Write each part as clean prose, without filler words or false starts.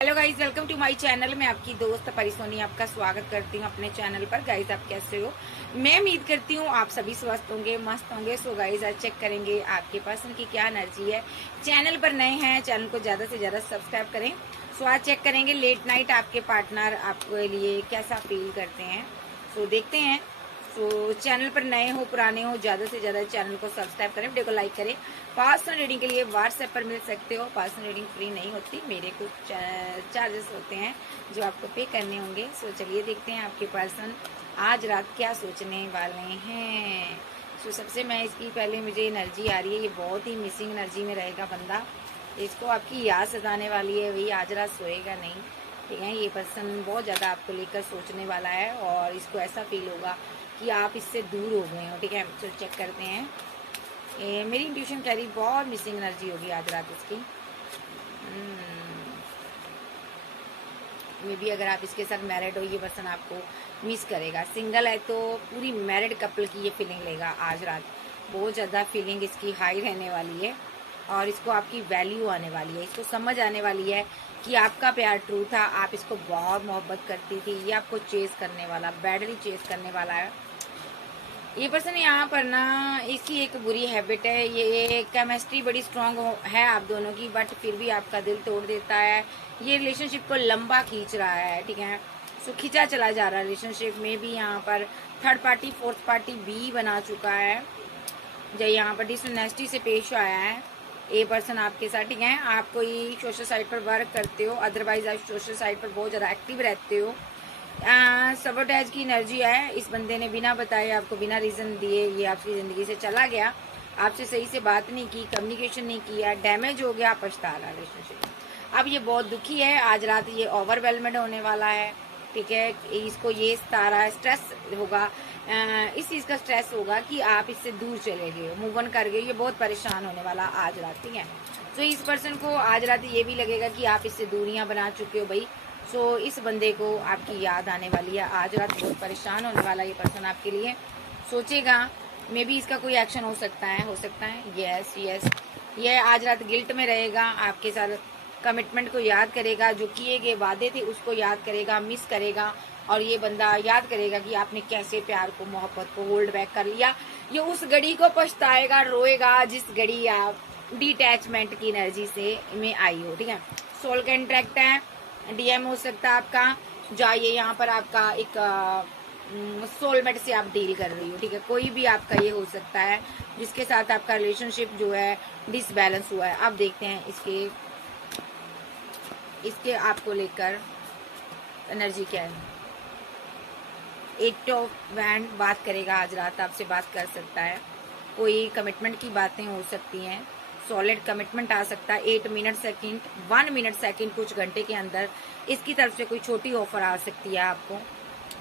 Hello guys, welcome to my channel. मैं आपकी दोस्त परिसोनी आपका स्वागत करती हूँ अपने चैनल पर। गाइज, आप कैसे हो? मैं उम्मीद करती हूँ आप सभी स्वस्थ होंगे, मस्त होंगे। सो गाइज, आज चेक करेंगे आपके पर्सन की क्या एनर्जी है। चैनल पर नए हैं, चैनल को ज़्यादा से ज़्यादा सब्सक्राइब करें। सो आज चेक करेंगे लेट नाइट आपके पार्टनर आपके लिए कैसा फील करते हैं। सो देखते हैं। सो चैनल पर नए हो पुराने हो, ज़्यादा से ज़्यादा चैनल को सब्सक्राइब करें, वीडियो को लाइक करें। पर्सनल रीडिंग के लिए व्हाट्सएप पर मिल सकते हो। पर्सनल रीडिंग फ्री नहीं होती, मेरे कुछ चार्जेस होते हैं जो आपको पे करने होंगे। सो चलिए देखते हैं आपके पर्सन आज रात क्या सोचने वाले हैं। सो सबसे मैं इसकी पहले मुझे एनर्जी आ रही है, ये बहुत ही मिसिंग एनर्जी में रहेगा बंदा। इसको आपकी याद सताने वाली है, वही आज रात सोएगा नहीं। ठीक है, ये पर्सन बहुत ज़्यादा आपको लेकर सोचने वाला है और इसको ऐसा फील होगा कि आप इससे दूर हो गए हो। ठीक है, चलो चेक करते हैं। मेरी इंट्यूशन कह रही बहुत मिसिंग एनर्जी होगी आज रात इसकी। मे बी अगर आप इसके साथ मैरिड हो, ये पर्सन आपको मिस करेगा। सिंगल है तो पूरी मैरिड कपल की ये फीलिंग लेगा आज रात। बहुत ज़्यादा फीलिंग इसकी हाई रहने वाली है और इसको आपकी वैल्यू आने वाली है। इसको समझ आने वाली है कि आपका प्यार ट्रू था, आप इसको बहुत मोहब्बत करती थी। ये आपको चेस करने वाला, बैडली चेस करने वाला है। ये पर्सन यहाँ पर ना, इसकी एक बुरी हैबिट है, ये केमिस्ट्री बड़ी स्ट्रांग है आप दोनों की, बट फिर भी आपका दिल तोड़ देता है। ये रिलेशनशिप को लंबा खींच रहा है। ठीक है, सो खींचा चला जा रहा है रिलेशनशिप में भी। यहाँ पर थर्ड पार्टी फोर्थ पार्टी भी बना चुका है जो यहाँ पर डिसऑनेस्टी से पेश आया है ये पर्सन आपके साथ। ठीक है, आप कोई सोशल साइट पर वर्क करते हो, अदरवाइज आप सोशल साइट पर बहुत ज़्यादा एक्टिव रहते हो। सबोटेज की एनर्जी है। इस बंदे ने बिना बताए, आपको बिना रीज़न दिए ये आपकी ज़िंदगी से चला गया। आपसे सही से बात नहीं की, कम्युनिकेशन नहीं किया, डैमेज हो गया, पछता रहा रिलेशनशिप। अब ये बहुत दुखी है। आज रात ये ओवरवेलमेड होने वाला है। ठीक है, इसको ये सता रहा है, स्ट्रेस होगा। इस चीज़ का स्ट्रेस होगा कि आप इससे दूर चले गए, मूव ऑन कर गए। ये बहुत परेशान होने वाला आज रात। ठीक है, तो इस पर्सन को आज रात ये भी लगेगा कि आप इससे दूरियां बना चुके हो भाई। सो इस बंदे को आपकी याद आने वाली है आज रात। बहुत परेशान होने वाला ये पर्सन आपके लिए, सोचेगा। मे बी इसका कोई एक्शन हो सकता है, यस यस। ये आज रात गिल्ट में रहेगा, आपके साथ कमिटमेंट को याद करेगा, जो किए गए वादे थे उसको याद करेगा, मिस करेगा। और ये बंदा याद करेगा कि आपने कैसे प्यार को, मोहब्बत को होल्ड बैक कर लिया। ये उस घड़ी को पछताएगा, रोएगा जिस घड़ी आप डिटैचमेंट की एनर्जी से में आई हो। ठीक है, सोल कॉन्ट्रैक्ट है, डीएम हो सकता है आपका। जाइए, यहाँ पर आपका एक सोलमेट से आप डील कर रही हो। ठीक है, कोई भी आपका ये हो सकता है जिसके साथ आपका रिलेशनशिप जो है डिसबैलेंस हुआ है। अब देखते हैं इसके आपको लेकर एनर्जी क्या है। एक तो बैंड बात करेगा आज रात, आपसे बात कर सकता है। कोई कमिटमेंट की बातें हो सकती हैं, सॉलिड कमिटमेंट आ सकता है। 8 मिनट सेकंड, 1 मिनट सेकंड, कुछ घंटे के अंदर इसकी तरफ से कोई छोटी ऑफर आ सकती है आपको।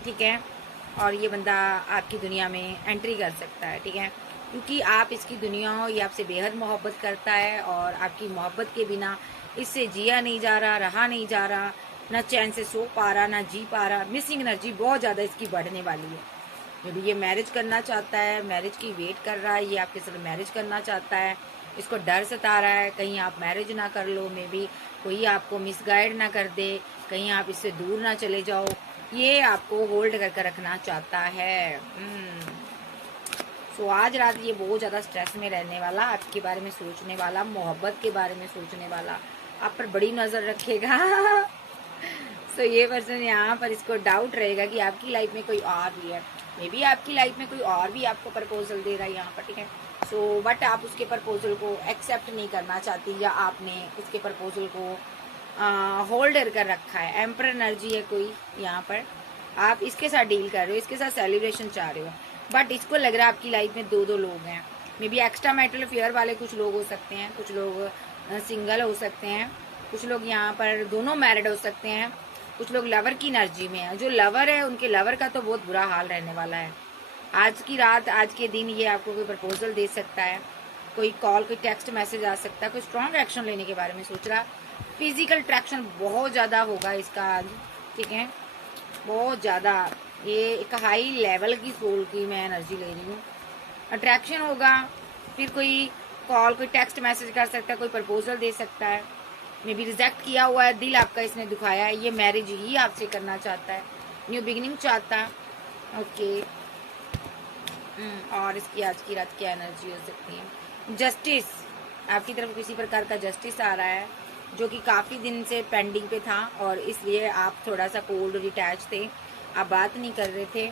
ठीक है, और ये बंदा आपकी दुनिया में एंट्री कर सकता है। ठीक है, क्योंकि आप इसकी दुनिया हो, ये आपसे बेहद मोहब्बत करता है और आपकी मोहब्बत के बिना इससे जिया नहीं जा रहा, रहा नहीं जा रहा, ना चैन से सो पा रहा, ना जी पा रहा। मिसिंग एनर्जी बहुत ज़्यादा इसकी बढ़ने वाली है। मे बी ये मैरिज करना चाहता है, मैरिज की वेट कर रहा है, ये आपके साथ मैरिज करना चाहता है। इसको डर सता रहा है कहीं आप मैरिज ना कर लो, मे बी कोई आपको मिसगाइड ना कर दे, कहीं आप इससे दूर ना चले जाओ। ये आपको होल्ड करके रखना चाहता है। सो आज रात ये बहुत ज़्यादा स्ट्रेस में रहने वाला, आपके बारे में सोचने वाला, मोहब्बत के बारे में सोचने वाला, आप पर बड़ी नज़र रखेगा। सो ये पर्सन यहाँ पर इसको डाउट रहेगा कि आपकी लाइफ में कोई और भी है। मे बी आपकी लाइफ में कोई और भी आपको प्रपोजल दे रहा है यहाँ पर। ठीक है, सो बट आप उसके प्रपोजल को एक्सेप्ट नहीं करना चाहती, या आपने उसके प्रपोजल को होल्डर कर रखा है। एम्पर एनर्जी है कोई यहाँ पर, आप इसके साथ डील कर रहे हो, इसके साथ सेलिब्रेशन चाह रहे हो, बट इसको लग रहा है आपकी लाइफ में दो लोग हैं। May be extra marital affair वाले कुछ लोग हो सकते हैं, कुछ लोग सिंगल हो सकते हैं, कुछ लोग यहाँ पर दोनों मैरिड हो सकते हैं, कुछ लोग लवर की एनर्जी में है। जो लवर है उनके लवर का तो बहुत बुरा हाल रहने वाला है आज की रात, आज के दिन। ये आपको कोई प्रपोजल दे सकता है, कोई कॉल, कोई टेक्स्ट मैसेज आ सकता है, कोई स्ट्रॉन्ग एक्शन लेने के बारे में सोच रहा। फिजिकल अट्रैक्शन बहुत ज़्यादा होगा इसका आज। ठीक है, बहुत ज़्यादा, ये एक हाई लेवल की सोल की मैं एनर्जी ले रही हूँ। अट्रैक्शन होगा, फिर कोई कॉल, कोई टेक्स्ट मैसेज कर सकता है, कोई प्रपोजल दे सकता है। मे बी रिजेक्ट किया हुआ है, दिल आपका इसने दुखाया है, ये मैरिज ही आपसे करना चाहता है, न्यू बिगिनिंग चाहता है। ओके, और इसकी आज की रात क्या एनर्जी हो सकती है? जस्टिस, आपकी तरफ किसी प्रकार का जस्टिस आ रहा है जो कि काफ़ी दिन से पेंडिंग पे था और इसलिए आप थोड़ा सा कोल्ड डिटैच थे, आप बात नहीं कर रहे थे।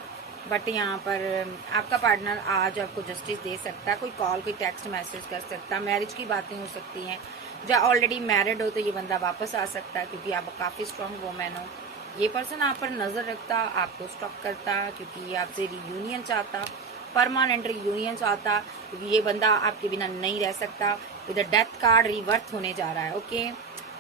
बट यहाँ पर आपका पार्टनर आज आपको जस्टिस दे सकता है, कोई कॉल कोई टेक्स्ट मैसेज कर सकता है, मैरिज की बातें हो सकती हैं। जो ऑलरेडी मैरिड हो तो ये बंदा वापस आ सकता है क्योंकि आप काफ़ी स्ट्रॉन्ग वोमेन हो। ये पर्सन आप पर नज़र रखता, आपको स्टॉक करता क्योंकि ये आपसे रियूनियन चाहता, परमानेंट रियूनियन चाहता, क्योंकि ये बंदा आपके बिना नहीं रह सकता। इधर डेथ कार्ड रिवर्थ होने जा रहा है। ओके,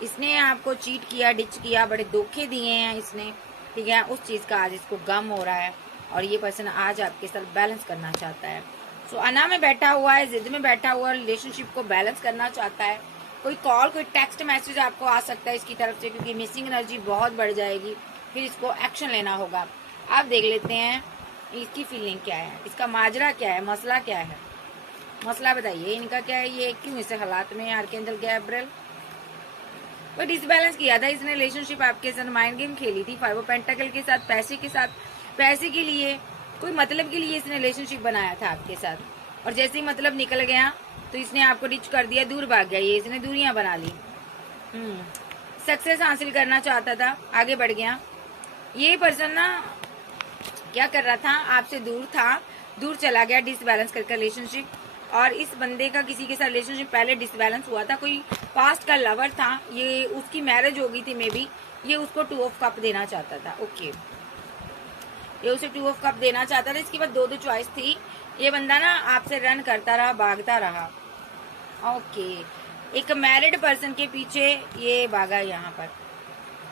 इसने आपको चीट किया, डिच किया, बड़े धोखे दिए हैं इसने, ठीक है, उस चीज़ का आज इसको गम हो रहा है और ये पर्सन आज आपके साथ बैलेंस करना चाहता है। सो अना में बैठा हुआ है, जिद में बैठा हुआ, रिलेशनशिप को बैलेंस करना चाहता है। कोई कॉल कोई टेक्स्ट मैसेज आपको आ सकता है इसकी तरफ से क्योंकि मिसिंग एनर्जी बहुत बढ़ जाएगी, फिर इसको एक्शन लेना होगा। आप देख लेते हैं इसकी फीलिंग क्या है, इसका माजरा क्या है, मसला क्या है, मसला बताइए इनका क्या है, ये क्यों इस हालात में है। आर्कएंजल गैब्रिएल, वो डिसबैलेंस किया था इसने रिलेशनशिप आपके साथ, माइंड गेम खेली थी 5 ऑफ पेंटाकल के साथ, पैसे के साथ, पैसे के लिए कोई मतलब के लिए इसने रिलेशनशिप बनाया था आपके साथ, और जैसे ही मतलब निकल गया तो इसने आपको डिच कर दिया, दूर भाग गया, ये इसने दूरियां बना ली। सक्सेस हासिल करना चाहता था, आगे बढ़ गया। ये पर्सन ना क्या कर रहा था, आपसे दूर था, दूर चला गया, डिसबैलेंस करके रिलेशनशिप। और इस बंदे का किसी के साथ रिलेशनशिप पहले डिसबैलेंस हुआ था, कोई पास्ट का लवर था, ये उसकी मैरिज हो गई थी मे बी, ये उसको 2 ऑफ कप देना चाहता था। ओके, ये उसे 2 ऑफ कप देना चाहता था। इसके बाद 2 चॉइस थी, ये बंदा ना आपसे रन करता रहा, भागता रहा। ओके, एक मैरिड पर्सन के पीछे ये भागा, यहाँ पर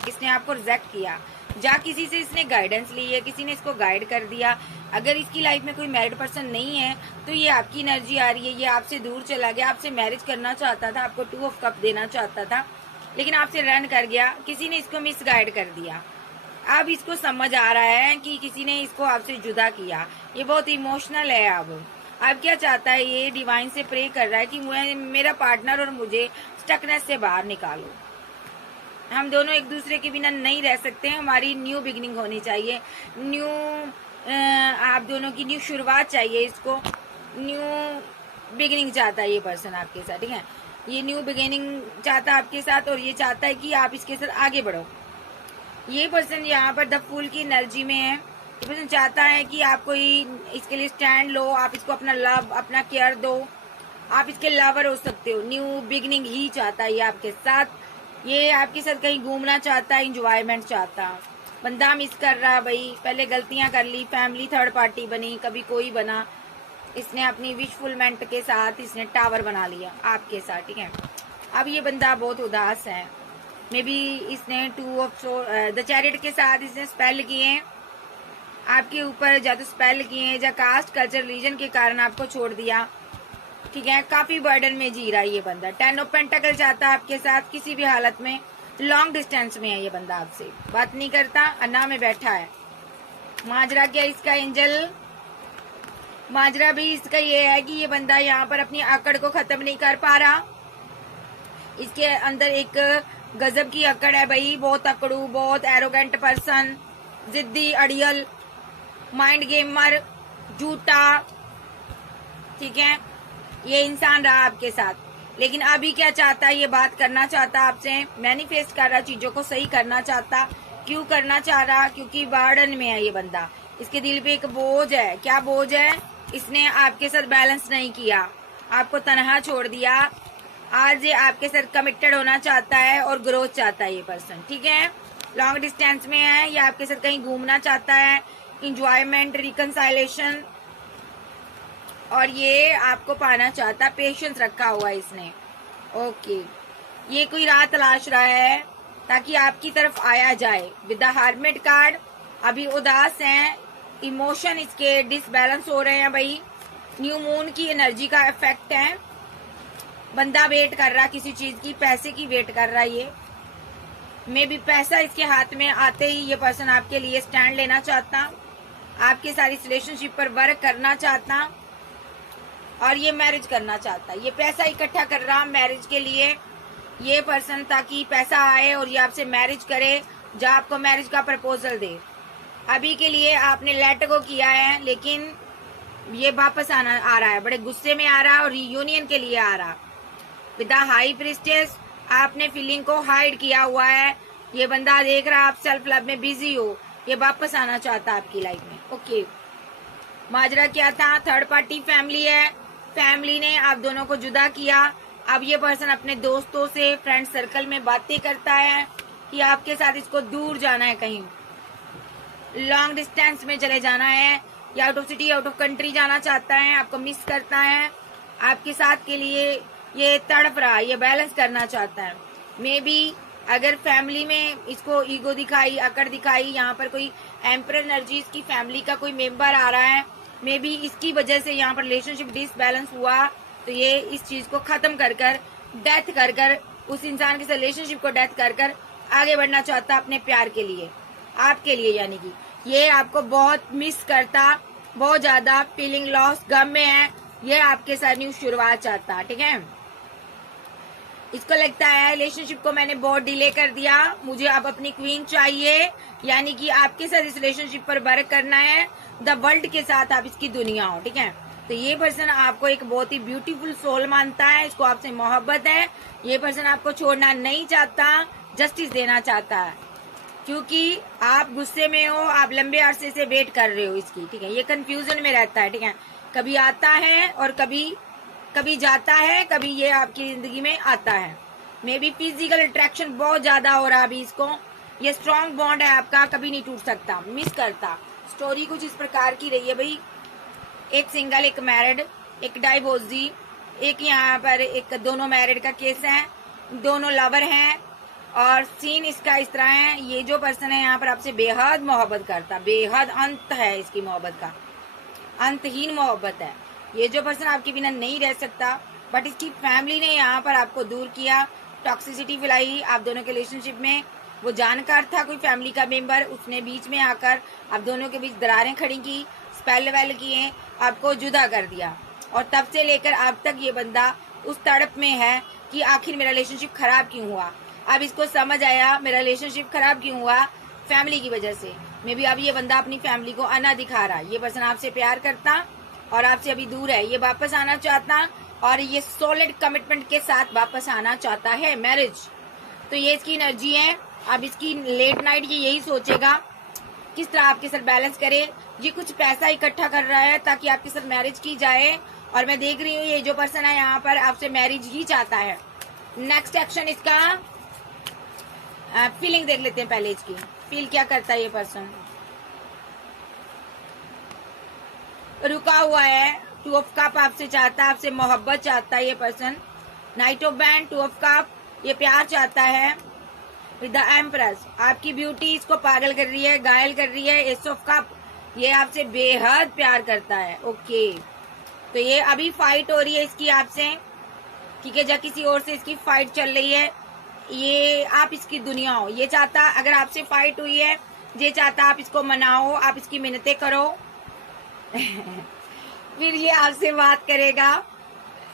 इसने आपको रिजेक्ट किया, जा किसी से इसने गाइडेंस ली है, किसी ने इसको गाइड कर दिया। अगर इसकी लाइफ में कोई मैरिड पर्सन नहीं है तो ये आपकी एनर्जी आ रही है, ये आपसे दूर चला गया, आपसे मैरिज करना चाहता था, आपको 2 ऑफ कप देना चाहता था, लेकिन आपसे रन कर गया, किसी ने इसको मिस गाइड कर दिया। अब इसको समझ आ रहा है कि किसी ने इसको आपसे जुदा किया, ये बहुत इमोशनल है। अब क्या चाहता है, ये डिवाइन से प्रे कर रहा है कि मेरा पार्टनर और मुझे स्टकनेस से बाहर निकालो, हम दोनों एक दूसरे के बिना नहीं रह सकते हैं, हमारी न्यू बिगिनिंग होनी चाहिए, न्यू आप दोनों की न्यू शुरुआत चाहिए, इसको न्यू बिगिनिंग चाहता है ये पर्सन आपके साथ, ठीक है, ये न्यू बिगिनिंग चाहता है आपके साथ और ये चाहता है कि आप इसके साथ आगे बढ़ो। ये पर्सन यहाँ पर द फूल की एनर्जी में है, ये पर्सन चाहता है कि आप कोई इसके लिए स्टैंड लो, आप इसको अपना लव अपना केयर दो, आप इसके लवर हो सकते हो, न्यू बिगिनिंग ही चाहता है ये आपके साथ, ये आपके साथ कहीं घूमना चाहता है, इंजॉयमेंट चाहता है। बंदा मिस कर रहा है भाई, पहले गलतियां कर ली, फैमिली थर्ड पार्टी बनी, कभी कोई बना, इसने अपनी विशफुलमेंट के साथ इसने टावर बना लिया आपके साथ, ठीक है। अब ये बंदा बहुत उदास है, मे बी इसने 2 ऑफ द चैरिट के साथ इसने स्पेल किए आपके ऊपर, या तो स्पेल किए या कास्ट कल्चर रिलीजन के कारण आपको छोड़ दिया, ठीक है, काफी बर्डन में जी रहा है ये बंदा। 10 ऑफ पेंटाकल चाहता है आपके साथ, किसी भी हालत में लॉन्ग डिस्टेंस में है ये बंदा, आपसे बात नहीं करता, अन्ना में बैठा है। माजरा क्या इसका एंजल, माजरा भी इसका ये है कि ये बंदा यहाँ पर अपनी अकड़ को खत्म नहीं कर पा रहा, इसके अंदर एक गजब की अकड़ है भाई, बहुत अकड़ू, बहुत एरोगेंट पर्सन, जिद्दी, अड़ियल, माइंड गेमर, झूठा, ठीक है, ये इंसान रहा आपके साथ। लेकिन अभी क्या चाहता है, ये बात करना चाहता आपसे, मैनिफेस्ट कर रहा, चीजों को सही करना चाहता। क्यों करना चाह रहा, क्योंकि बर्डन में है ये बंदा, इसके दिल पे एक बोझ है। क्या बोझ है, इसने आपके साथ बैलेंस नहीं किया, आपको तनहा छोड़ दिया, आज ये आपके साथ कमिटेड होना चाहता है और ग्रोथ चाहता है ये पर्सन, ठीक है, लॉन्ग डिस्टेंस में है, ये आपके साथ कहीं घूमना चाहता है, इंजॉयमेंट, रिकनसाइलेशन, और ये आपको पाना चाहता, पेशेंस रखा हुआ इसने। ओके, ये कोई राह तलाश रहा है ताकि आपकी तरफ आया जाए। विद द हर्मिट कार्ड अभी उदास हैं, इमोशन इसके डिसबैलेंस हो रहे हैं भाई, न्यू मून की एनर्जी का इफेक्ट है। बंदा वेट कर रहा किसी चीज की, पैसे की वेट कर रहा है ये, मे बी पैसा इसके हाथ में आते ही ये पर्सन आपके लिए स्टैंड लेना चाहता, आपके सारी रिलेशनशिप पर वर्क करना चाहता और ये मैरिज करना चाहता है। ये पैसा इकट्ठा कर रहा मैरिज के लिए, ये पर्सन ताकि पैसा आए और ये आपसे मैरिज करे, जो आपको मैरिज का प्रपोजल दे। अभी के लिए आपने लेट गो किया है, लेकिन ये वापस आ रहा है, बड़े गुस्से में आ रहा है और रियूनियन के लिए आ रहा। विद द हाई प्रिस्टेस आपने फीलिंग को हाइड किया हुआ है। ये बंदा देख रहा है आप सेल्फ लव में बिजी हो, ये वापस आना चाहता है आपकी लाइफ में। ओके, माजरा क्या था? थर्ड पार्टी फैमिली है, फैमिली ने आप दोनों को जुदा किया। अब ये पर्सन अपने दोस्तों से, फ्रेंड सर्कल में बातें करता है कि आपके साथ इसको दूर जाना है, कहीं लॉन्ग डिस्टेंस में चले जाना है, या out of city, out of country जाना चाहता है, आपको मिस करता है, आपके साथ के लिए ये तड़प रहा है, ये बैलेंस करना चाहता है। मे बी अगर फैमिली में इसको ईगो दिखाई, अकड़ दिखाई, यहाँ पर कोई एम्परर एनर्जी, इसकी फैमिली का कोई मेंबर आ रहा है, मे बी इसकी वजह से यहाँ पर रिलेशनशिप डिसबैलेंस हुआ, तो ये इस चीज को खत्म कर कर, डेथ कर कर, उस इंसान के साथ रिलेशनशिप को डेथ कर कर आगे बढ़ना चाहता अपने प्यार के लिए, आपके लिए। यानी कि ये आपको बहुत मिस करता, बहुत ज्यादा फीलिंग लॉस, गम में है, ये आपके साथ न्यू शुरुआत चाहता। ठीक है, इसको लगता है रिलेशनशिप को मैंने बहुत डिले कर दिया, मुझे अब अपनी क्वीन चाहिए, यानी कि आपके साथ इस रिलेशनशिप पर वर्क करना है, द वर्ल्ड के साथ आप इसकी दुनिया हो। ठीक है, तो ये पर्सन आपको एक बहुत ही ब्यूटीफुल सोल मानता है, इसको आपसे मोहब्बत है, ये पर्सन आपको छोड़ना नहीं चाहता, जस्टिस देना चाहता है, क्योंकि आप गुस्से में हो, आप लंबे अरसे से वेट कर रहे हो इसकी। ठीक है, ये कंफ्यूजन में रहता है। ठीक है, कभी आता है और कभी जाता है, कभी ये आपकी जिंदगी में आता है। मे बी फिजिकल अट्रैक्शन बहुत ज्यादा हो रहा है अभी इसको, ये स्ट्रॉन्ग बॉन्ड है आपका, कभी नहीं टूट सकता, मिस करता। स्टोरी कुछ इस प्रकार की रही है भाई, एक सिंगल, एक मैरिड, एक डाइवोर्सी, एक यहाँ पर एक दोनों मैरिड का केस है, दोनों लवर हैं, और सीन इसका इस तरह है। ये जो पर्सन है यहाँ पर आपसे बेहद मोहब्बत करता, बेहद अंत है इसकी मोहब्बत का, अंतहीन मोहब्बत है। ये जो पर्सन आपके बिना नहीं रह सकता, बट इसकी फैमिली ने यहाँ पर आपको दूर किया, टॉक्सिसिटी फैलाई आप दोनों के रिलेशनशिप में। वो जानकार था कोई फैमिली का मेंबर, उसने बीच में आकर आप दोनों के बीच दरारें खड़ी की, स्पेल वेल किए, आपको जुदा कर दिया, और तब से लेकर अब तक ये बंदा उस तड़प में है कि आखिर मेरा रिलेशनशिप खराब क्यों हुआ। अब इसको समझ आया मेरा रिलेशनशिप खराब क्यों हुआ, फैमिली की वजह से। मे बी अब ये बंदा अपनी फैमिली को आना दिखा रहा है। ये पर्सन आपसे प्यार करता और आपसे अभी दूर है, ये वापस आना चाहता, और ये सॉलिड कमिटमेंट के साथ वापस आना चाहता है, मैरिज। तो ये इसकी एनर्जी है। अब इसकी लेट नाइट ये यही सोचेगा किस तरह आपके साथ बैलेंस करे। ये कुछ पैसा इकट्ठा कर रहा है ताकि आपके साथ मैरिज की जाए, और मैं देख रही हूँ ये जो पर्सन है यहाँ पर आपसे मैरिज ही चाहता है। नेक्स्ट एक्शन इसका फीलिंग देख लेते हैं पहले, इसकी फील क्या करता है ये पर्सन। रुका हुआ है, 2 ऑफ कप आपसे चाहता है, आपसे मोहब्बत चाहता है ये person. Night of band, 2 of cup, ये प्यार चाहता है। विद द एम्प्रेस, आपकी ब्यूटी इसको पागल कर रही है, घायल कर रही है। एस ऑफ कप, ये आपसे बेहद प्यार करता है। ओके, तो ये अभी फाइट हो रही है इसकी आपसे, ठीक है, जब किसी और से इसकी फाइट चल रही है, ये आप इसकी दुनिया हो। ये चाहता, अगर आपसे फाइट हुई है, ये चाहता आप इसको मनाओ, आप इसकी मिन्नतें करो फिर ये आपसे बात करेगा,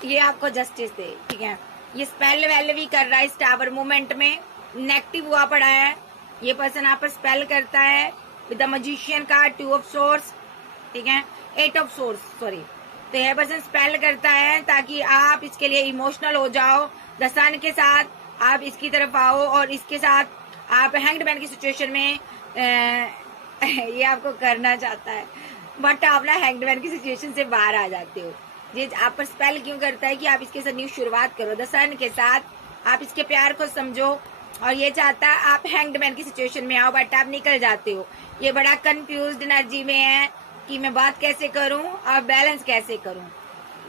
ये आपको जस्टिस दे। ठीक है, ये स्पेल वेल भी कर रहा है इस टावर मूवमेंट में, नेगेटिव हुआ पड़ा है। ये पर्सन आप पर स्पेल करता है विद द मैजिशियन का 2 ऑफ सोर्स, ठीक है, 8 ऑफ सोर्स, सॉरी। तो यह पर्सन स्पेल करता है ताकि आप इसके लिए इमोशनल हो जाओ, द सन के साथ आप इसकी तरफ आओ, और इसके साथ आप हैंग्ड मैन की सिचुएशन में ये आपको करना चाहता है, बट आप ना हैंग्ड मैन की सिचुएशन से बाहर आ जाते हो। ये आप पर स्पेल क्यों करता है कि आप इसके साथ न्यू शुरुआत करो, द सन के साथ आप इसके प्यार को समझो, और ये चाहता है आप हैंग्ड मैन की सिचुएशन में आओ, बट आप निकल जाते हो। ये बड़ा कंफ्यूज्ड एनर्जी में है कि मैं बात कैसे करूं और बैलेंस कैसे करूं।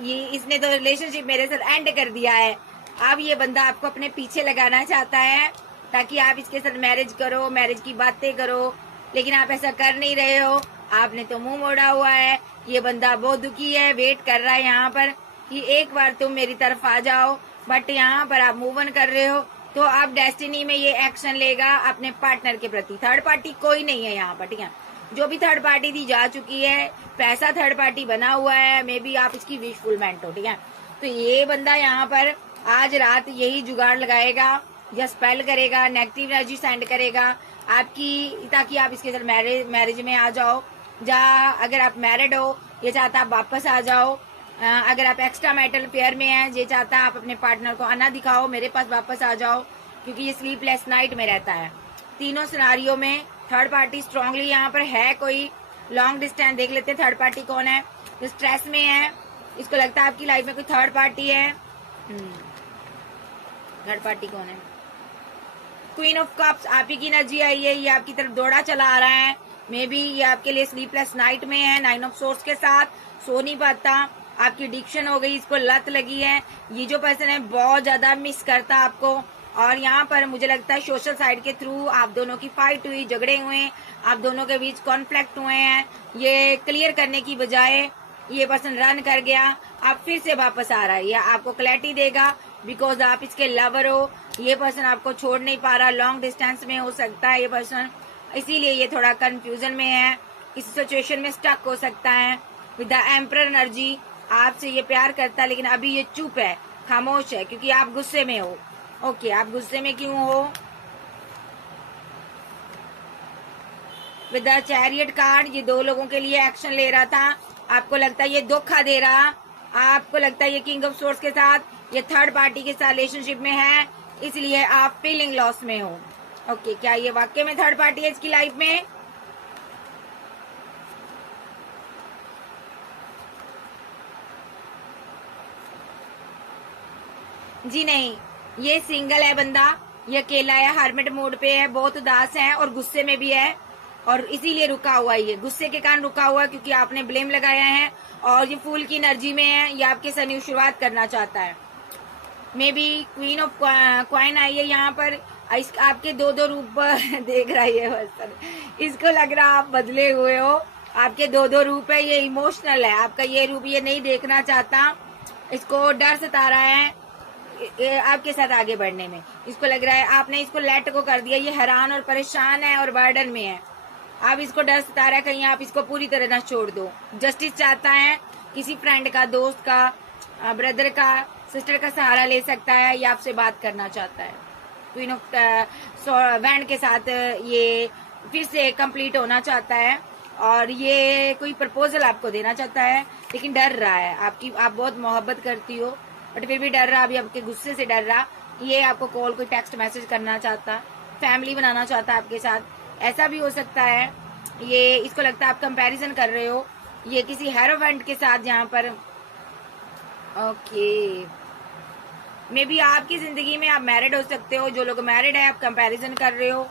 ये इसने तो रिलेशनशिप मेरे साथ एंड कर दिया है, अब ये बंदा आपको अपने पीछे लगाना चाहता है ताकि आप इसके साथ मैरिज करो, मैरिज की बातें करो, लेकिन आप ऐसा कर नहीं रहे हो, आपने तो मुंह मोड़ा हुआ है। ये बंदा बहुत दुखी है, वेट कर रहा है यहाँ पर कि एक बार तुम मेरी तरफ आ जाओ, बट यहाँ पर आप मूव ऑन कर रहे हो। तो आप डेस्टिनी में ये एक्शन लेगा अपने पार्टनर के प्रति। थर्ड पार्टी कोई नहीं है यहाँ पर, ठीक है, जो भी थर्ड पार्टी थी जा चुकी है, पैसा थर्ड पार्टी बना हुआ है, मे बी आप इसकी विश फुलमेंट हो, ठीक है। तो ये बंदा यहाँ पर आज रात यही जुगाड़ लगाएगा या स्पेल करेगा, नेगेटिव एनर्जी सेंड करेगा आपकी, ताकि आप इसके साथ मैरिज में आ जाओ। अगर आप मैरिड हो, ये चाहता आप वापस आ जाओ। अगर आप एक्स्ट्रा मैरिटल अफेयर में हैं, ये चाहता आप अपने पार्टनर को आना दिखाओ, मेरे पास वापस आ जाओ, क्योंकि ये स्लीपलेस नाइट में रहता है। तीनों सिनारियों में थर्ड पार्टी स्ट्रांगली यहाँ पर है। कोई लॉन्ग डिस्टेंस देख लेते हैं थर्ड पार्टी कौन है। तो स्ट्रेस में है, इसको लगता है आपकी लाइफ में कोई थर्ड पार्टी है। थर्ड पार्टी कौन है? क्वीन ऑफ कप्स, आप ही की एनर्जी आई है, ये आपकी तरफ दौड़ा चला आ रहा है। मे बी ये आपके लिए स्लीपलेस नाइट में है, 9 ऑफ सोर्स के साथ, सो नहीं पाता, आपकी एडिक्शन हो गई, इसको लत लगी है। ये जो पर्सन है बहुत ज्यादा मिस करता आपको, और यहाँ पर मुझे लगता है सोशल साइड के थ्रू आप दोनों की फाइट हुई, झगड़े हुए, आप दोनों के बीच कॉन्फ्लिक्ट हुए हैं। ये क्लियर करने की बजाय ये पर्सन रन कर गया, आप फिर से वापस आ रहा है, या आपको क्लैरिटी देगा बिकॉज आप इसके लवर हो। ये पर्सन आपको छोड़ नहीं पा रहा, लॉन्ग डिस्टेंस में हो सकता है ये पर्सन, इसीलिए ये थोड़ा कंफ्यूजन में है, इस सिचुएशन में स्टक हो सकता है। विद द एम्परर एनर्जी आपसे ये प्यार करता है, लेकिन अभी ये चुप है, खामोश है, क्योंकि आप गुस्से में हो। ओके, आप गुस्से में क्यों हो? विद द चैरियट कार्ड, ये 2 लोगों के लिए एक्शन ले रहा था, आपको लगता है ये धोखा दे रहा, आपको लगता है ये किंग ऑफ सोर्स के साथ, ये थर्ड पार्टी के साथ रिलेशनशिप में है, इसलिए आप फीलिंग लॉस में हो। ओके, क्या ये वाकई में थर्ड पार्टी है इसकी लाइफ में? जी नहीं, ये सिंगल है बंदा, ये अकेला है, हरमिट मोड पे है, बहुत उदास है और गुस्से में भी है, और इसीलिए रुका हुआ है। ये गुस्से के कारण रुका हुआ है क्योंकि आपने ब्लेम लगाया है, और ये फूल की एनर्जी में है, ये आपके साथ न्यू शुरुआत करना चाहता है। May be queen of coin आई है यहाँ पर, आपके 2 रूप देख रहा है बस, इसको लग रहा आप बदले हुए हो, आपके 2 रूप है, ये इमोशनल है आपका ये रूप, ये नहीं देखना चाहता, इसको डर सता रहा है आपके साथ आगे बढ़ने में। इसको लग रहा है आपने इसको लेट को कर दिया, ये हैरान और परेशान है और बर्डन में है, आप इसको डर सता रहा है कहीं आप इसको पूरी तरह ना छोड़ दो। जस्टिस चाहता है, किसी फ्रेंड का, दोस्त का, ब्रदर का, सिस्टर का सहारा ले सकता है, या आपसे बात करना चाहता है। क्वीन ऑफ वैंड के साथ ये फिर से कंप्लीट होना चाहता है, और ये कोई प्रपोजल आपको देना चाहता है, लेकिन डर रहा है आप बहुत मोहब्बत करती हो, बट फिर भी डर रहा, अभी आपके गुस्से से डर रहा। ये आपको कॉल, कोई टेक्स्ट मैसेज करना चाहता, फैमिली बनाना चाहता है आपके साथ, ऐसा भी हो सकता है। ये इसको लगता है आप कंपैरिजन कर रहे हो, ये किसी हेरोवेंट के साथ यहाँ पर। ओके, मे बी आपकी जिंदगी में आप मैरिड हो सकते हो, जो लोग मैरिड है आप कंपैरिजन कर रहे हो,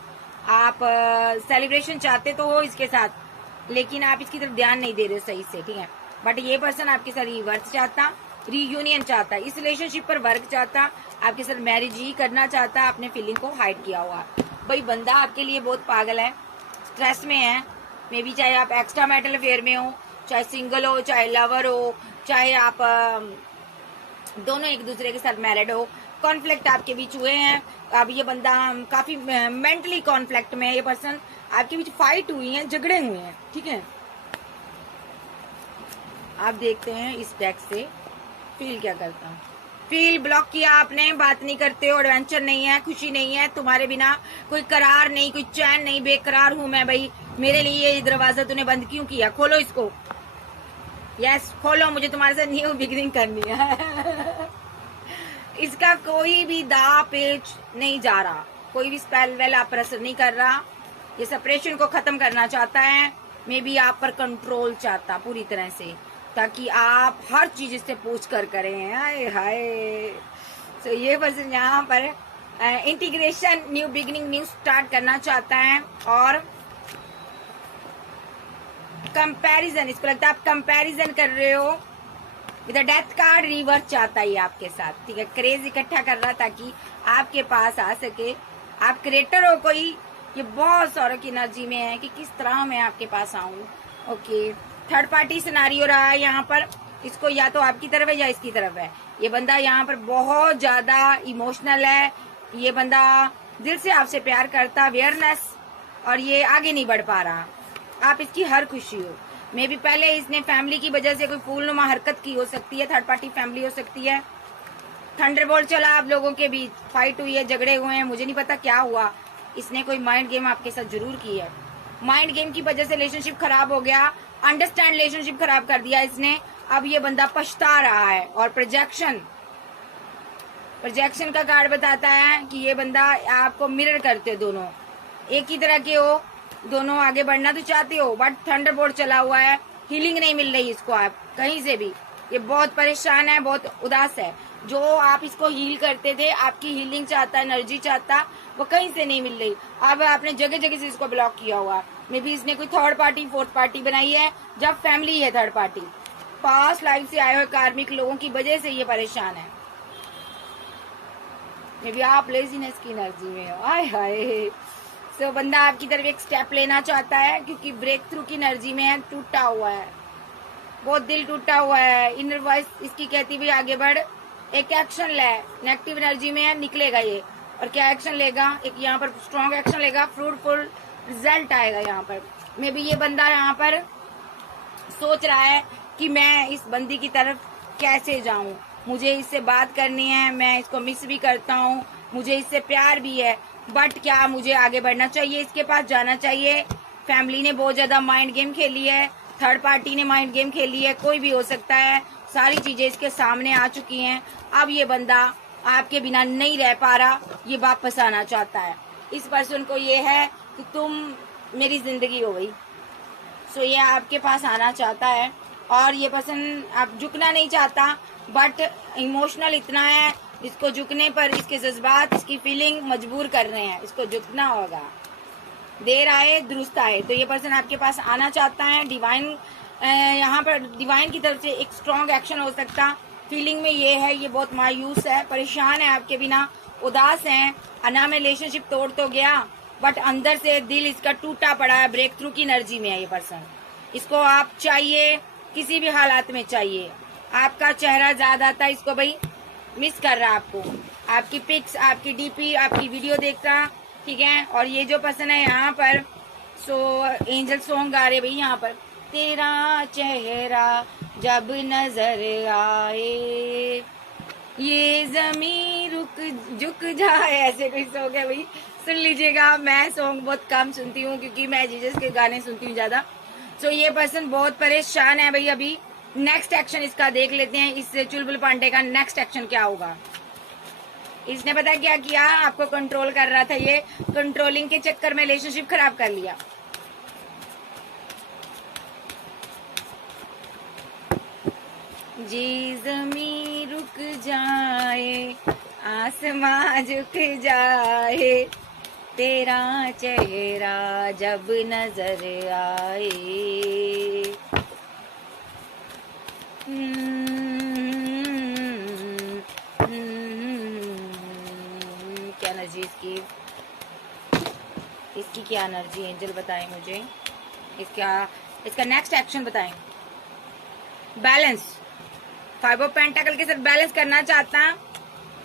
आप सेलिब्रेशन चाहते तो हो इसके साथ, लेकिन आप इसकी तरफ ध्यान नहीं दे रहे सही से, ठीक है। बट ये पर्सन आपके साथ रिवर्स चाहता, रीयूनियन चाहता, इस रिलेशनशिप पर वर्क चाहता, आपके साथ मैरिज ही करना चाहता, अपने फीलिंग को हाइड किया हुआ। भाई बंदा आपके लिए बहुत पागल है, स्ट्रेस में है, मे बी चाहे आप एक्स्ट्रा मैरिटल अफेयर में हो, चाहे सिंगल हो, चाहे लवर हो, चाहे आप दोनों एक दूसरे के साथ मैरिड हो, कॉन्फ्लिक्ट आपके बीच हुए हैं। अब ये बंदा काफी मेंटली कॉन्फ्लिक्ट में है, ये पर्सन आपके बीच फाइट हुई है, झगड़े हुए हैं, ठीक है। आप देखते हैं इस डेक से फील क्या करता हूँ। फील ब्लॉक किया आपने, बात नहीं करते हो, एडवेंचर नहीं है, खुशी नहीं है, तुम्हारे बिना कोई करार नहीं, कोई चैन नहीं, बेकरार हूं मैं भाई, मेरे लिए ये दरवाजा तूने बंद क्यों किया, खोलो इसको, यस खोलो, मुझे तुम्हारे साथ न्यू बिगिनिंग करनी है। इसका कोई भी दा पेच नहीं जा रहा, कोई भी स्पेल वेल आप पर असर नहीं कर रहा, ये सेपरेशन को खत्म करना चाहता है, मे बी आप पर कंट्रोल चाहता पूरी तरह से, ताकि आप हर चीज इससे पूछ कर करें। हाय हाय, तो ये पर्सन यहाँ पर integration, new beginning, new start करना चाहता है, और कंपैरिजन, इसको लगता है आप कंपैरिजन कर रहे हो। विद डेथ कार्ड रिवर्स चाहता है आपके साथ, ठीक है, क्रेज इकट्ठा कर रहा ताकि आपके पास आ सके। आप क्रिएटर हो कोई, ये बहुत सारों की एनर्जी में है कि किस तरह मैं आपके पास आऊं। ओके, थर्ड पार्टी सिनारियो रहा है यहाँ पर, इसको या तो आपकी तरफ है या इसकी तरफ है। ये बंदा यहाँ पर बहुत ज्यादा इमोशनल है, ये बंदा दिल से आपसे प्यार करता, अवेयरनेस, और ये आगे नहीं बढ़ पा रहा, आप इसकी हर खुशी हो। मे बी पहले इसने फैमिली की वजह से कोई फूलनुमा हरकत की हो सकती है, थर्ड पार्टी फैमिली हो सकती है, थंडरबोल्ट चला आप लोगों के बीच, फाइट हुई है, झगड़े हुए हैं, मुझे नहीं पता क्या हुआ। इसने कोई माइंड गेम आपके साथ जरूर की है। माइंड गेम की वजह से रिलेशनशिप खराब हो गया, अंडरस्टैंड रिलेशनशिप खराब कर दिया इसने। अब ये बंदा पछता रहा है। और प्रोजेक्शन का कार्ड बताता है कि ये बंदा आपको मिरर करते हो, दोनों एक ही तरह के हो, दोनों आगे बढ़ना तो चाहते हो, बट थंडरबोल्ट चला हुआ है, हीलिंग नहीं मिल रही इसको आप कहीं से भी। ये बहुत परेशान है, बहुत उदास है। जो आप इसको हील करते थे, आपकी हीलिंग चाहता, एनर्जी चाहता, वो कहीं से नहीं मिल रही। अब आपने जगह जगह से इसको ब्लॉक किया हुआ। मे बी इसने कोई थर्ड पार्टी, फोर्थ पार्टी बनाई है, जब फैमिली है थर्ड पार्टी। पास्ट लाइफ से आए हुए कार्मिक लोगों की वजह से ये परेशान है। मे बी आप लेजीनेस की एनर्जी में हो। आय हाय। सो बंदा आपकी तरफ एक स्टेप लेना चाहता है, क्योंकि ब्रेक थ्रू की एनर्जी में है, टूटा हुआ है, बहुत दिल टूटा हुआ है। इनर वॉइस इसकी कहती भी आगे बढ़, एक एक्शन ले। नेगेटिव एनर्जी में है, निकलेगा ये। और क्या एक्शन लेगा? एक यहाँ पर स्ट्रॉन्ग एक्शन लेगा, फ्रूटफुल रिजल्ट आएगा यहाँ पर। मे बी ये बंदा यहाँ पर सोच रहा है कि मैं इस बंदी की तरफ कैसे जाऊं, मुझे इससे बात करनी है, मैं इसको मिस भी करता हूं, मुझे इससे प्यार भी है, बट क्या मुझे आगे बढ़ना चाहिए, इसके पास जाना चाहिए? फैमिली ने बहुत ज्यादा माइंड गेम खेली है, थर्ड पार्टी ने माइंड गेम खेली है, कोई भी हो सकता है। सारी चीजें इसके सामने आ चुकी हैं। अब ये बंदा आपके बिना नहीं रह पा रहा, ये वापस आना चाहता है। इस पर्सन को ये है कि तुम मेरी जिंदगी हो गई। सो ये आपके पास आना चाहता है। और ये पर्सन आप झुकना नहीं चाहता, बट इमोशनल इतना है, इसको झुकने पर इसके जज्बात, इसकी फीलिंग मजबूर कर रहे हैं, इसको झुकना होगा। देर आए दुरुस्त आए। तो ये पर्सन आपके पास आना चाहता है। डिवाइन यहाँ पर डिवाइन की तरफ से एक स्ट्रॉन्ग एक्शन हो सकता। फीलिंग में ये है, ये बहुत मायूस है, परेशान है आपके बिना, उदास है। अना में रिलेशनशिप तोड़ तो गया, बट अंदर से दिल इसका टूटा पड़ा है, ब्रेक थ्रू की एनर्जी में है ये पर्सन। इसको आप चाहिए, किसी भी हालात में चाहिए। आपका चेहरा ज्यादा आता, इसको भाई मिस कर रहा आपको, आपकी पिक्स, आपकी डीपी, आपकी वीडियो देखता, ठीक है। और ये जो पर्सन है यहाँ पर, सो एंजल सॉन्ग गा रहे भाई यहाँ पर, तेरा चेहरा जब नजर आए, ये जमीन रुक झुक जाए, ऐसे कोई सॉन्ग है भाई, सुन लीजिएगा। मैं सॉन्ग बहुत कम सुनती हूँ, क्योंकि मैं जीसस के गाने सुनती हूँ ज्यादा। सो ये पर्सन बहुत परेशान है भाई। अभी नेक्स्ट एक्शन इसका देख लेते हैं, इस चुलबुल पांडे का नेक्स्ट एक्शन क्या होगा। इसने पता क्या किया, आपको कंट्रोल कर रहा था, ये कंट्रोलिंग के चक्कर में रिलेशनशिप खराब कर लिया। जी ज़मीं रुक जाए, आसमां झुक जाए, तेरा चेहरा जब नजर आए। क्या एनर्जी इसकी क्या एनर्जी है? एंजल बताएं मुझे इसका नेक्स्ट एक्शन बताएं। बैलेंस, 5 ऑफ पेंटाकल के साथ बैलेंस करना चाहता,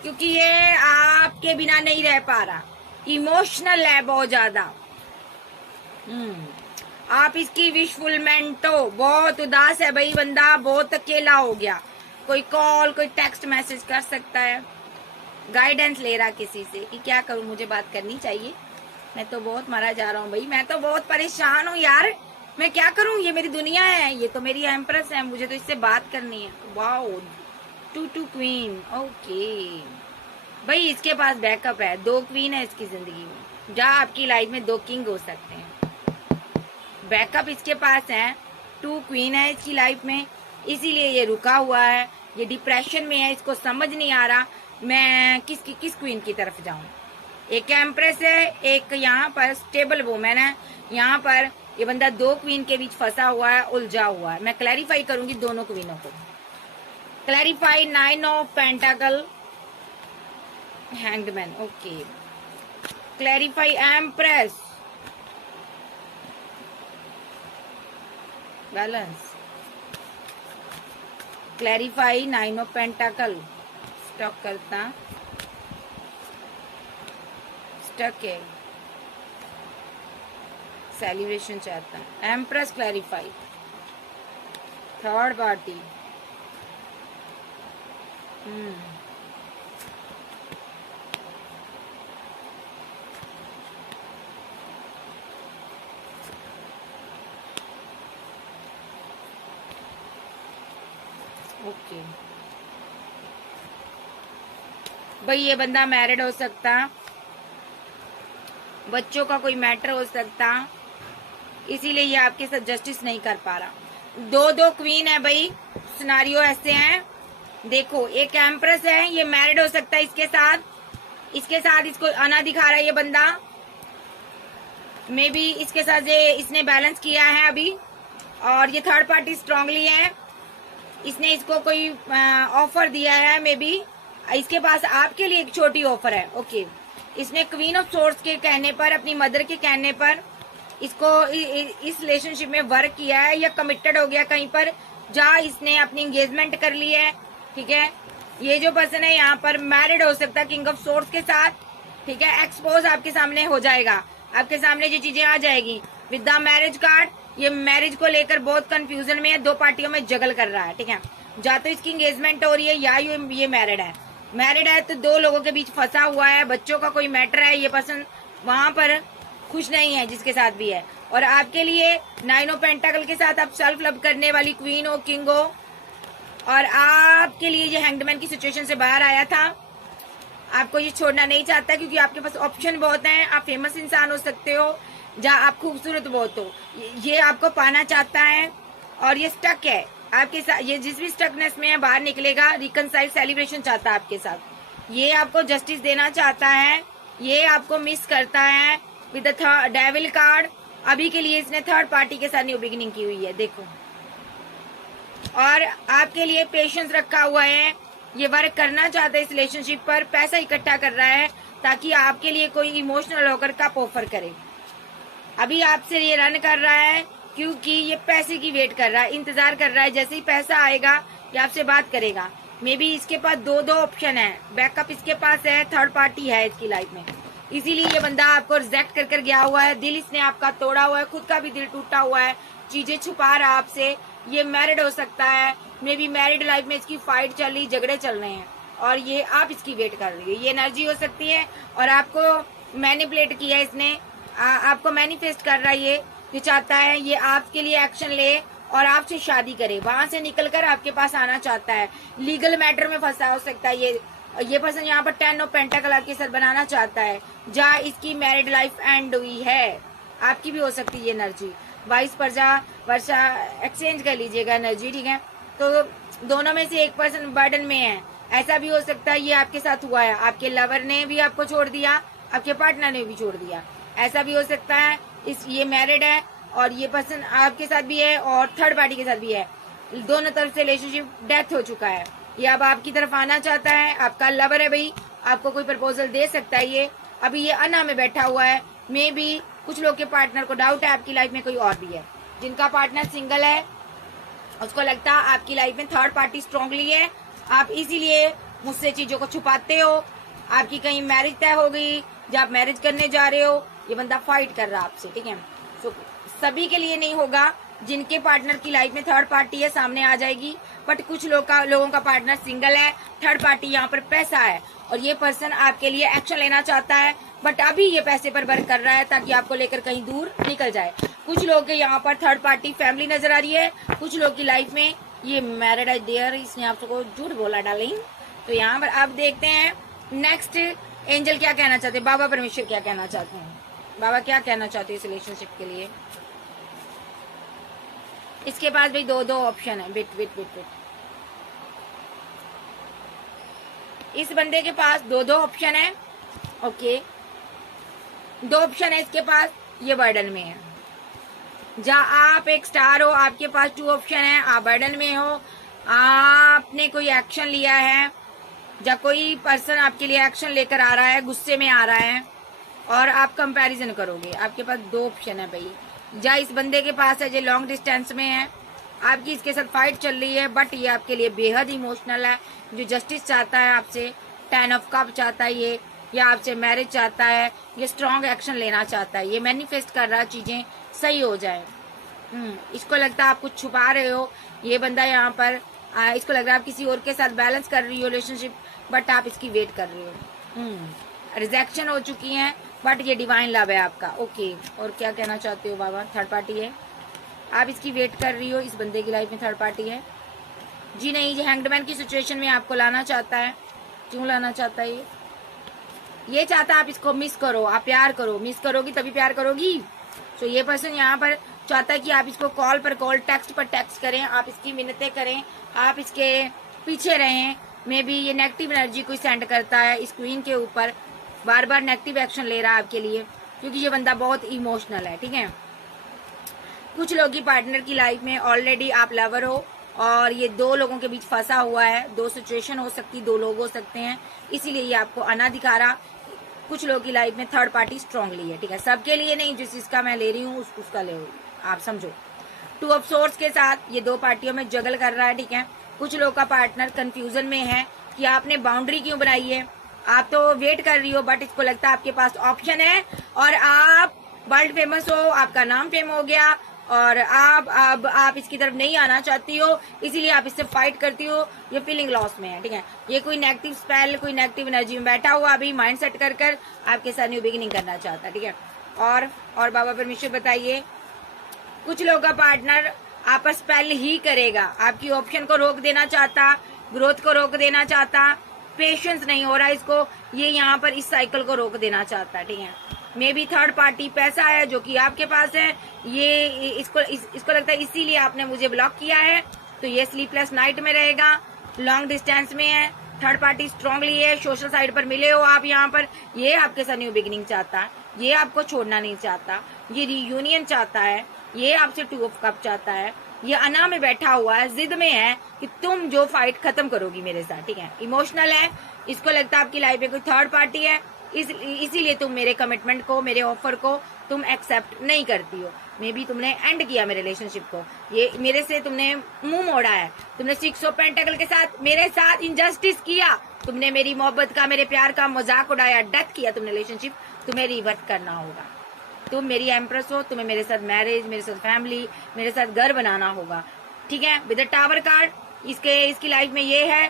क्योंकि ये आपके बिना नहीं रह पा रहा, इमोशनल है बहुत ज्यादा। आप इसकी विशफुलमेंट हो, बहुत उदास है भाई बंदा, बहुत अकेला हो गया। कोई कॉल, कोई टेक्स्ट मैसेज कर सकता है। गाइडेंस ले रहा किसी से कि क्या करूं, मुझे बात करनी चाहिए, मैं तो बहुत मारा जा रहा हूँ भाई, मैं तो बहुत परेशान हूँ यार, मैं क्या करूं, ये मेरी दुनिया है, ये तो मेरी एम्प्रेस है, मुझे तो इससे बात करनी है। वाओ, 2 क्वीन, ओके भाई। इसके पास बैकअप है, 2 क्वीन है इसकी जिंदगी में, जहाँ आपकी लाइफ में 2 किंग हो सकते हैं। बैकअप इसके पास है, 2 क्वीन है इसकी लाइफ में, इसीलिए ये रुका हुआ है, ये डिप्रेशन में है, इसको समझ नहीं आ रहा मैं किस क्वीन की तरफ जाऊं। एक एम्प्रेस है, एक यहाँ पर स्टेबल वुमेन है। यहाँ पर ये बंदा 2 क्वीन के बीच फंसा हुआ है, उलझा हुआ है। मैं क्लैरिफाई करूंगी दोनों क्वीनों को। Clarify 9 of pentacle, hangman, okay. Clarify empress, balance. Clarify 9 of pentacle, stock करता, स्टक है, सेलिब्रेशन चाहता, empress clarify, third party, okay भाई, ये बंदा मैरिड हो सकता, बच्चों का कोई मैटर हो सकता, इसीलिए ये आपके साथ जस्टिस नहीं कर पा रहा। दो दो क्वीन है भाई, सिनारियो ऐसे हैं। देखो एक एम्प्रेस है, ये मैरिड हो सकता है इसके साथ इसको आना दिखा रहा है ये बंदा, मे बी इसके साथ ये इसने बैलेंस किया है अभी, और ये थर्ड पार्टी स्ट्रांगली है, इसने इसको कोई ऑफर दिया है, मे बी इसके पास आपके लिए एक छोटी ऑफर है। ओके, इसने क्वीन ऑफ सोर्स के कहने पर, अपनी मदर के कहने पर इसको इस रिलेशनशिप में वर्क किया है, या कमिटेड हो गया कहीं पर, जहाँ इसने अपनी एंगेजमेंट कर ली है। ठीक है, ये जो पर्सन है यहाँ पर मैरिड हो सकता है किंग ऑफ सोर्स के साथ। ठीक है, एक्सपोज आपके सामने हो जाएगा, आपके सामने जो चीजें आ जाएगी विद द मैरिज कार्ड। ये मैरिज को लेकर बहुत कंफ्यूजन में है, दो पार्टियों में जगल कर रहा है। ठीक है, या तो इसकी एंगेजमेंट हो रही है या ये मैरिड है तो दो लोगों के बीच फंसा हुआ है, बच्चों का कोई मैटर है, ये पर्सन वहां पर खुश नहीं है जिसके साथ भी है। और आपके लिए 9 ऑफ पेंटाकल के साथ आप सेल्फ लव करने वाली क्वीन हो, किंग हो, और आपके लिए ये हैंगडमैन की सिचुएशन से बाहर आया था, आपको ये छोड़ना नहीं चाहता क्योंकि आपके पास ऑप्शन बहुत हैं, आप फेमस इंसान हो सकते हो, जहाँ आप खूबसूरत बहुत हो, ये आपको पाना चाहता है, और ये स्टक है आपके साथ, ये जिस भी स्टकनेस में है बाहर निकलेगा, रिकनसाइल सेलिब्रेशन चाहता है आपके साथ, ये आपको जस्टिस देना चाहता है, ये आपको मिस करता है विद द डेविल कार्ड। अभी के लिए इसने थर्ड पार्टी के साथ न्यू बिगिनिंग की हुई है, देखो, और आपके लिए पेशेंस रखा हुआ है, ये वर्क करना चाहता है इस रिलेशनशिप पर, पैसा इकट्ठा कर रहा है ताकि आपके लिए कोई इमोशनल होकर कप ऑफर करे। अभी आपसे ये रन कर रहा है क्योंकि ये पैसे की वेट कर रहा है, इंतजार कर रहा है, जैसे ही पैसा आएगा ये आपसे बात करेगा। मे बी इसके पास दो ऑप्शन है, बैकअप इसके पास है, थर्ड पार्टी है इसकी लाइफ में, इसीलिए ये बंदा आपको रिजेक्ट कर गया हुआ है, दिल इसने आपका तोड़ा हुआ है, खुद का भी दिल टूटा हुआ है, चीजें छुपा रहा आपसे। ये मैरिड हो सकता है, मे बी मैरिड लाइफ में इसकी फाइट चल रही, झगड़े चल रहे हैं, और ये आप इसकी वेट कर रही है, ये एनर्जी हो सकती है, और आपको मैनिपुलेट किया इसने, आपको मैनिफेस्ट कर रहा है, ये चाहता है ये आपके लिए एक्शन ले और आपसे शादी करे, वहां से निकलकर आपके पास आना चाहता है, लीगल मैटर में फंसा हो सकता है ये पर्सन यहाँ पर 10 ऑफ पेंटाकल आपके साथ बनाना चाहता है, जहाँ इसकी मैरिड लाइफ एंड हुई है, आपकी भी हो सकती है ये एनर्जी। 22 पर जा वर्षा एक्सचेंज कर लीजिएगा एनर्जी। ठीक है, तो दोनों में से एक पर्सन बर्डन में है, ऐसा भी हो सकता है ये आपके साथ हुआ है, आपके लवर ने भी आपको छोड़ दिया, आपके पार्टनर ने भी छोड़ दिया, ऐसा भी हो सकता है ये मैरिड है और ये पर्सन आपके साथ भी है और थर्ड पार्टी के साथ भी है, दोनों तरफ से रिलेशनशिप डेथ हो चुका है, ये अब आपकी तरफ आना चाहता है, आपका लवर है भाई, आपको कोई प्रपोजल दे सकता है, ये अभी ये अना में बैठा हुआ है। मे बी कुछ लोग के पार्टनर को डाउट है आपकी लाइफ में कोई और भी है, जिनका पार्टनर सिंगल है उसको लगता है आपकी लाइफ में थर्ड पार्टी स्ट्रांगली है, आप इसीलिए मुझसे चीजों को छुपाते हो, आपकी कहीं मैरिज तय हो गई, जब आप मैरिज करने जा रहे हो, ये बंदा फाइट कर रहा है आपसे। ठीक है, तो सभी के लिए नहीं होगा, जिनके पार्टनर की लाइफ में थर्ड पार्टी है सामने आ जाएगी, बट कुछ लोगों का पार्टनर सिंगल है, थर्ड पार्टी यहाँ पर पैसा है, और ये पर्सन आपके लिए एक्शन लेना चाहता है, बट अभी ये पैसे पर वर्क कर रहा है ताकि आपको लेकर कहीं दूर निकल जाए। कुछ लोग के यहाँ पर थर्ड पार्टी फैमिली नजर आ रही है, कुछ लोग की लाइफ में ये मैरिड है देयर, इसने आपको झूठ बोला डार्लिंग। तो यहाँ पर आप देखते हैं नेक्स्ट एंजल क्या कहना चाहते हैं, बाबा परमेश्वर क्या कहना चाहते हैं, बाबा क्या कहना चाहते हैं इस रिलेशनशिप के लिए। इसके पास भाई दो ऑप्शन है, वेट इस बंदे के पास दो ऑप्शन है। ओके, 2 ऑप्शन है इसके पास, ये बर्डन में है, जहाँ आप एक स्टार हो आपके पास 2 ऑप्शन है, आप बर्डन में हो, आपने कोई एक्शन लिया है, या कोई पर्सन आपके लिए एक्शन लेकर आ रहा है, गुस्से में आ रहा है, और आप कंपैरिजन करोगे, आपके पास 2 ऑप्शन है भाई। जहाँ इस बंदे के पास है जो लॉन्ग डिस्टेंस में है, आपकी इसके साथ फाइट चल रही है, बट ये आपके लिए बेहद इमोशनल है, जो जस्टिस चाहता है आपसे, 10 ऑफ कप चाहता है ये, या आपसे मैरिज चाहता है, ये स्ट्रॉन्ग एक्शन लेना चाहता है, ये मैनिफेस्ट कर रहा है चीजें सही हो जाए। इसको लगता है आप कुछ छुपा रहे हो, ये बंदा यहाँ पर इसको लग रहा है आप किसी और के साथ बैलेंस कर रही हो रिलेशनशिप, बट आप इसकी वेट कर रही हो, रिजेक्शन हो चुकी है, बट ये डिवाइन लव है आपका। ओके, और क्या कहना चाहते हो बाबा, थर्ड पार्टी है, आप इसकी वेट कर रही हो, इस बंदे की लाइफ में थर्ड पार्टी है, जी नहीं, ये हैंगड की सिचुएशन में आपको लाना चाहता है। क्यों लाना चाहता है? ये चाहता है आप इसको मिस करो, आप प्यार करो, मिस करोगी तभी प्यार करोगी। तो ये पर्सन यहाँ पर चाहता है कि आप इसको कॉल पर कॉल, टेक्स्ट पर टेक्स्ट करें, आप इसकी मिन्नतें करें, आप इसके पीछे रहें। मे बी ये नेगेटिव एनर्जी कोई सेंड करता है इस क्वीन के ऊपर, बार बार नेगेटिव एक्शन ले रहा है आपके लिए, क्योंकि ये बंदा बहुत इमोशनल है। ठीक है, कुछ लोग की पार्टनर की लाइफ में ऑलरेडी आप लवर हो और ये दो लोगों के बीच फंसा हुआ है। दो सिचुएशन हो सकती, दो लोग हो सकते हैं, इसीलिए ये आपको अना दिखा रहा। कुछ लोगों की लाइफ में थर्ड पार्टी स्ट्रांगली है। ठीक है, सबके लिए नहीं, जिस जिसका मैं ले रही हूँ उसका ले, आप समझो। टू ऑफ सोर्ड्स के साथ ये दो पार्टियों में जगल कर रहा है। ठीक है, कुछ लोग का पार्टनर कंफ्यूजन में है कि आपने बाउंड्री क्यों बनाई है। आप तो वेट कर रही हो, बट इसको लगता है आपके पास ऑप्शन है और आप वर्ल्ड फेमस हो, आपका नाम फेम हो गया और अब आप इसकी तरफ नहीं आना चाहती हो, इसीलिए आप इससे फाइट करती हो। ये फीलिंग लॉस में है। ठीक है, ये कोई नेगेटिव स्पेल, कोई नेगेटिव एनर्जी में बैठा हुआ अभी माइंड सेट कर आपके साथ न्यू बिगिनिंग करना चाहता है। ठीक है, और बाबा परमेश्वर बताइए, कुछ लोगों का पार्टनर आप पर स्पेल ही करेगा, आपकी ऑप्शन को रोक देना चाहता, ग्रोथ को रोक देना चाहता, पेशेंस नहीं हो रहा इसको, ये यहाँ पर इस साइकिल को रोक देना चाहता है। ठीक है, मे बी थर्ड पार्टी पैसा है जो कि आपके पास है, ये इसको लगता है इसीलिए आपने मुझे ब्लॉक किया है। तो ये स्लीपलेस नाइट में रहेगा, लॉन्ग डिस्टेंस में है, थर्ड पार्टी स्ट्रांगली है, सोशल साइड पर मिले हो आप यहाँ पर। ये आपके साथ न्यू बिगिनिंग चाहता है, ये आपको छोड़ना नहीं चाहता, ये रियूनियन चाहता है, ये आपसे टू ऑफ कप चाहता है। ये अना में बैठा हुआ है, जिद में है कि तुम जो फाइट खत्म करोगी मेरे साथ। ठीक है, इमोशनल है, इसको लगता है आपकी लाइफ में कोई थर्ड पार्टी है, इसीलिए तुम मेरे कमिटमेंट को, मेरे ऑफर को तुम एक्सेप्ट नहीं करती हो। मे बी तुमने एंड किया मेरे रिलेशनशिप को, ये मेरे से तुमने मुंह मोड़ा है, तुमने 6 ऑफ पेंटेकल के साथ मेरे साथ इनजस्टिस किया, तुमने मेरी मोहब्बत का, मेरे प्यार का मजाक उड़ाया, डेथ किया तुमने रिलेशनशिप। तुम्हें रिवर्ट करना होगा, तुम मेरी एम्प्रेस हो, तुम्हें मेरे साथ मैरिज, मेरे साथ फैमिली, मेरे साथ घर बनाना होगा। ठीक है, विद द टावर कार्ड इसकी लाइफ में ये है,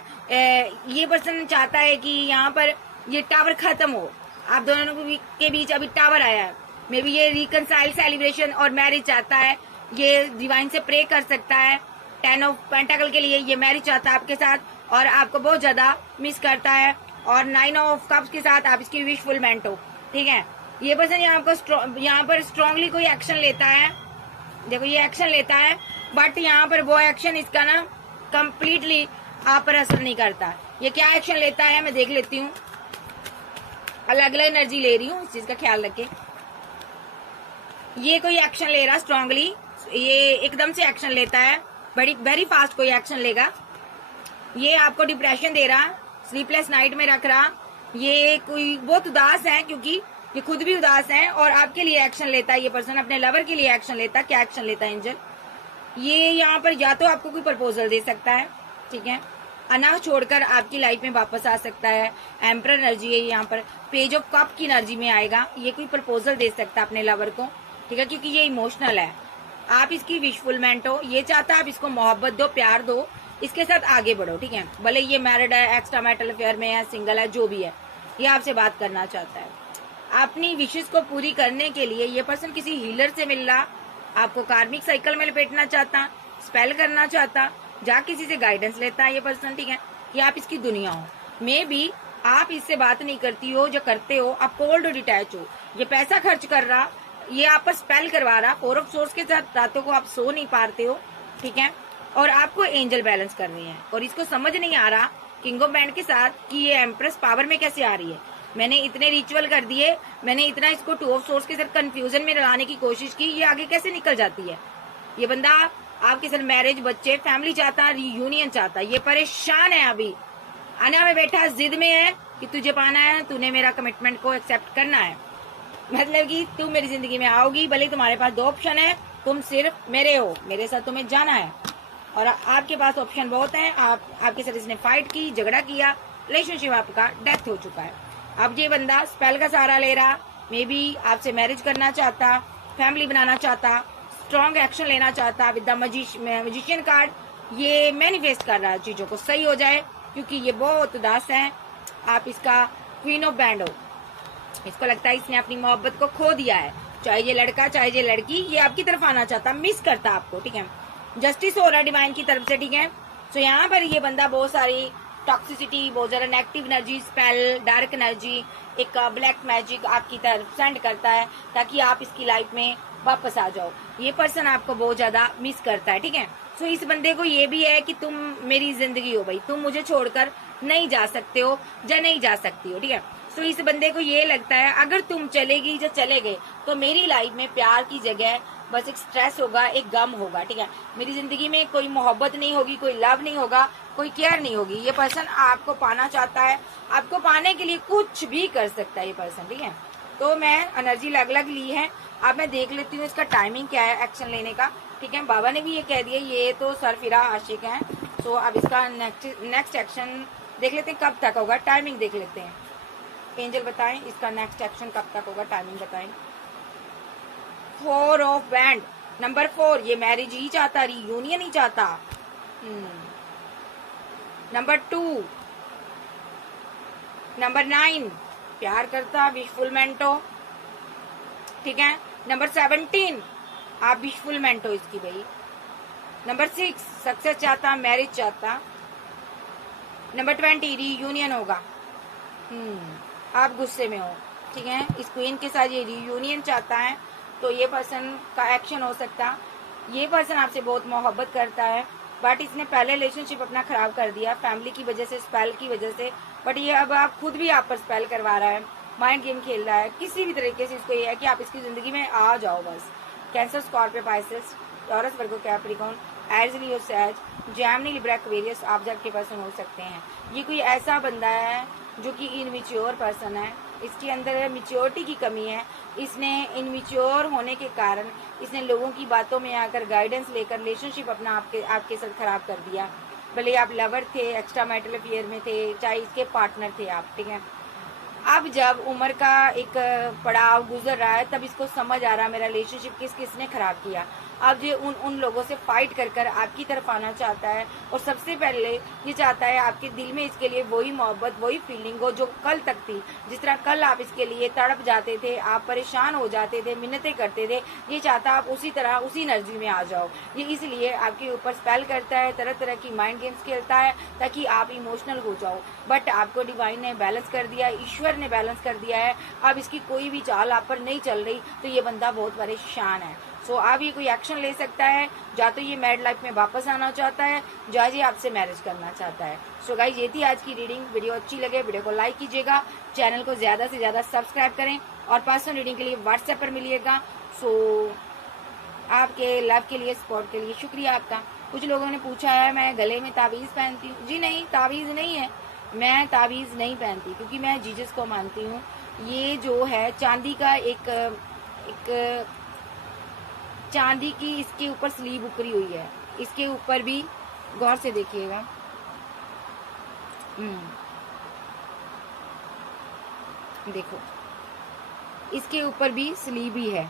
ये पर्सन चाहता है कि यहाँ पर ये टावर खत्म हो, आप दोनों के बीच अभी टावर आया है। मे बी ये रिकनसाइल, सेलिब्रेशन और मैरिज चाहता है, ये डिवाइन से प्रे कर सकता है। 10 ऑफ पेंटाकल के लिए ये मैरिज चाहता है आपके साथ और आपको बहुत ज्यादा मिस करता है। और 9 ऑफ कप्स के साथ आप इसकी विश फुलमेंट हो। ठीक है, ये पर्सन यहाँ पर स्ट्रांगली कोई एक्शन लेता है, देखो ये एक्शन लेता है, बट यहाँ पर वो एक्शन इसका ना कंप्लीटली आप पर असर नहीं करता। ये क्या एक्शन लेता है मैं देख लेती हूँ, अलग अलग एनर्जी ले रही हूँ, इस चीज का ख्याल रखें। ये कोई एक्शन ले रहा स्ट्रांगली, ये एकदम से एक्शन लेता है, बड़ी वेरी फास्ट कोई एक्शन लेगा। ये आपको डिप्रेशन दे रहा, स्लीपलेस नाइट में रख रहा, ये कोई बहुत उदास है, क्योंकि ये खुद भी उदास है और आपके लिए एक्शन लेता है। ये पर्सन अपने लवर के लिए एक्शन लेता है। क्या एक्शन लेता है एंजल? ये यहाँ पर या तो आपको कोई प्रपोजल दे सकता है, ठीक है, अना छोड़कर आपकी लाइफ में वापस आ सकता है। एम्परर एनर्जी है यहाँ पर, पेज ऑफ कप की एनर्जी में आएगा, ये कोई प्रपोजल दे सकता है अपने लवर को। ठीक है, क्योंकि ये इमोशनल है, आप इसकी विशफुलमेंट हो, ये चाहता है आप इसको मोहब्बत दो, प्यार दो, इसके साथ आगे बढ़ो। ठीक है, भले ये मैरिड है, एक्स्ट्रा मैरिटल अफेयर में है, सिंगल है, जो भी है, ये आपसे बात करना चाहता है। अपनी विशेष को पूरी करने के लिए ये पर्सन किसी हीलर से मिल रहा, आपको कार्मिक साइकिल में लपेटना चाहता, स्पेल करना चाहता, जा किसी से गाइडेंस लेता है ये पर्सन। ठीक है, कि आप इसकी दुनिया हो, मे बी आप इससे बात नहीं करती हो, जो करते हो आप कोल्ड डिटैच हो। ये पैसा खर्च कर रहा, ये आप पर स्पेल करवा रहा, 4 ऑफ सोर्स के साथ रातों को आप सो नहीं पाते हो। ठीक है, और आपको एंजल बैलेंस कर रही है और इसको समझ नहीं आ रहा किंग ऑफ बैंड के साथ कि ये एम्प्रेस पावर में कैसे आ रही है। मैंने इतने रिचुअल कर दिए, मैंने इतना इसको 2 ऑफ सोर्स के साथ कंफ्यूजन में लाने की कोशिश की, ये आगे कैसे निकल जाती है। ये बंदा आपके साथ मैरिज, बच्चे, फैमिली चाहता है, रियूनियन चाहता है, ये परेशान है, अभी आना में बैठा, जिद में है कि तुझे पाना है, तूने मेरा कमिटमेंट को एक्सेप्ट करना है, मतलब कि तू मेरी जिंदगी में आओगी, भले तुम्हारे पास 2 ऑप्शन है, तुम सिर्फ मेरे हो, मेरे साथ तुम्हें जाना है। और आपके पास ऑप्शन बहुत है, आपके साथ इसने फाइट की, झगड़ा किया, रिलेशनशिप आपका डेथ हो चुका है। अब ये बंदा स्पेल का सहारा ले रहा, मे बी आपसे मैरिज करना चाहता, फैमिली बनाना चाहता, स्ट्रॉन्ग एक्शन लेना चाहता विद द मैजिशियन कार्ड। ये मैनिफेस्ट कर रहा है चीजों को सही हो जाए, क्योंकि ये बहुत उदास है। आप इसका क्वीन ऑफ बैंड हो, इसको लगता है इसने अपनी मोहब्बत को खो दिया है, चाहे ये लड़का चाहे ये लड़की, ये आपकी तरफ आना चाहता, मिस करता आपको। ठीक है, जस्टिस हो रहा है डिवाइन की तरफ से। ठीक है, सो यहाँ पर ये बंदा बहुत सारी टॉक्सिसिटी, बहुत ज्यादा negative energy, spell, dark energy, एक ब्लैक मैजिक आपकी तरफ सेंड करता है ताकि आप इसकी लाइफ में वापस आ जाओ। ये पर्सन आपको बहुत ज्यादा मिस करता है, ठीक है। सो इस बंदे को ये भी है कि तुम मेरी जिंदगी हो भाई, तुम मुझे छोड़कर नहीं जा सकते हो या नहीं जा सकती हो, ठीक है। सो इस बंदे को ये लगता है अगर तुम चलेगी या चले गए तो मेरी लाइफ में प्यार की जगह बस एक स्ट्रेस होगा, एक गम होगा, ठीक है। मेरी जिंदगी में कोई मोहब्बत नहीं होगी, कोई लव नहीं होगा, कोई केयर नहीं होगी। ये पर्सन आपको पाना चाहता है, आपको पाने के लिए कुछ भी कर सकता है ये पर्सन, ठीक है। तो मैं एनर्जी अलग अलग ली है, अब मैं देख लेती हूँ इसका टाइमिंग क्या है एक्शन लेने का, ठीक है। बाबा ने भी ये कह दिया ये तो सरफिरा आशिक है। सो अब इसका नेक्स्ट एक्शन देख लेते हैं कब तक होगा, टाइमिंग देख लेते हैं। एंजल बताएं इसका नेक्स्ट एक्शन कब तक होगा, टाइमिंग बताएं। 4 ऑफ बैंड, नंबर 4, ये मैरिज ही चाहता, रियूनियन ही चाहता। नंबर 2, नंबर 9, प्यार करता, विशफुलमेंट हो, ठीक है। नंबर 17, आप विशफुलमेंट हो इसकी भाई। नंबर 6, सक्सेस चाहता, मैरिज चाहता। नंबर 20, रियूनियन होगा। आप गुस्से में हो, ठीक है। इस क्वीन के साथ ये रियूनियन चाहता है, तो ये पर्सन का एक्शन हो सकता, ये पर्सन आपसे बहुत मोहब्बत करता है, बट इसने पहले रिलेशनशिप अपना खराब कर दिया फैमिली की वजह से, स्पेल की वजह से। बट ये अब आप खुद भी आप पर स्पेल करवा रहा है, माइंड गेम खेल रहा है, किसी भी तरीके से इसको ये है कि आप इसकी जिंदगी में आ जाओ बस। कैंसर, स्कॉर्पियो, पाइसेस, टॉरस, वर्गो, कैप्रिकॉर्न, एरीज, लियो, सैज, जैमिनी, लिब्रा, एक्वेरियस आप जब के पर्सन हो सकते हैं। ये कोई ऐसा बंदा है जो कि इनमिच्योर पर्सन है, इसके अंदर मिच्योरिटी की कमी है। इसने इनमिच्योर होने के कारण इसने लोगों की बातों में आकर गाइडेंस लेकर रिलेशनशिप अपना आपके साथ खराब कर दिया। भले आप लवर थे, एक्स्ट्रा मैरिटल अफेयर में थे, चाहे इसके पार्टनर थे आप, ठीक है। अब जब उम्र का एक पड़ाव गुजर रहा है तब इसको समझ आ रहा है मेरा रिलेशनशिप किसने खराब किया। अब ये उन लोगों से फाइट कर आपकी तरफ आना चाहता है, और सबसे पहले ये चाहता है आपके दिल में इसके लिए वही मोहब्बत, वही फीलिंग हो जो कल तक थी। जिस तरह कल आप इसके लिए तड़प जाते थे, आप परेशान हो जाते थे, मिन्नतें करते थे, ये चाहता आप उसी तरह उसी एनर्जी में आ जाओ। ये इसलिए आपके ऊपर स्पेल करता है, तरह तरह की माइंड गेम्स खेलता है ताकि आप इमोशनल हो जाओ। बट आपको डिवाइन ने बैलेंस कर दिया, ईश्वर ने बैलेंस कर दिया है। अब इसकी कोई भी चाल आप पर नहीं चल रही, तो ये बंदा बहुत परेशान है। सो अब ये कोई एक्शन ले सकता है, या तो ये मैरिड लाइफ में वापस आना चाहता है, या ये आपसे मैरिज करना चाहता है। सो गाइस, ये थी आज की रीडिंग। वीडियो अच्छी लगे वीडियो को लाइक कीजिएगा, चैनल को ज्यादा से ज्यादा सब्सक्राइब करें, और पर्सनल रीडिंग के लिए व्हाट्सएप पर मिलिएगा। सो आपके लव के लिए, सपोर्ट के लिए शुक्रिया आपका। कुछ लोगों ने पूछा है मैं गले में ताबीज पहनती हूँ। जी नहीं, ताबीज नहीं है, मैं ताबीज नहीं पहनती क्योंकि मैं जीसस को मानती हूँ। ये जो है चांदी का एक चांदी की इसके ऊपर स्लीव उकरी हुई है, इसके ऊपर भी गौर से देखिएगा। देखो, इसके ऊपर भी स्लीव ही है।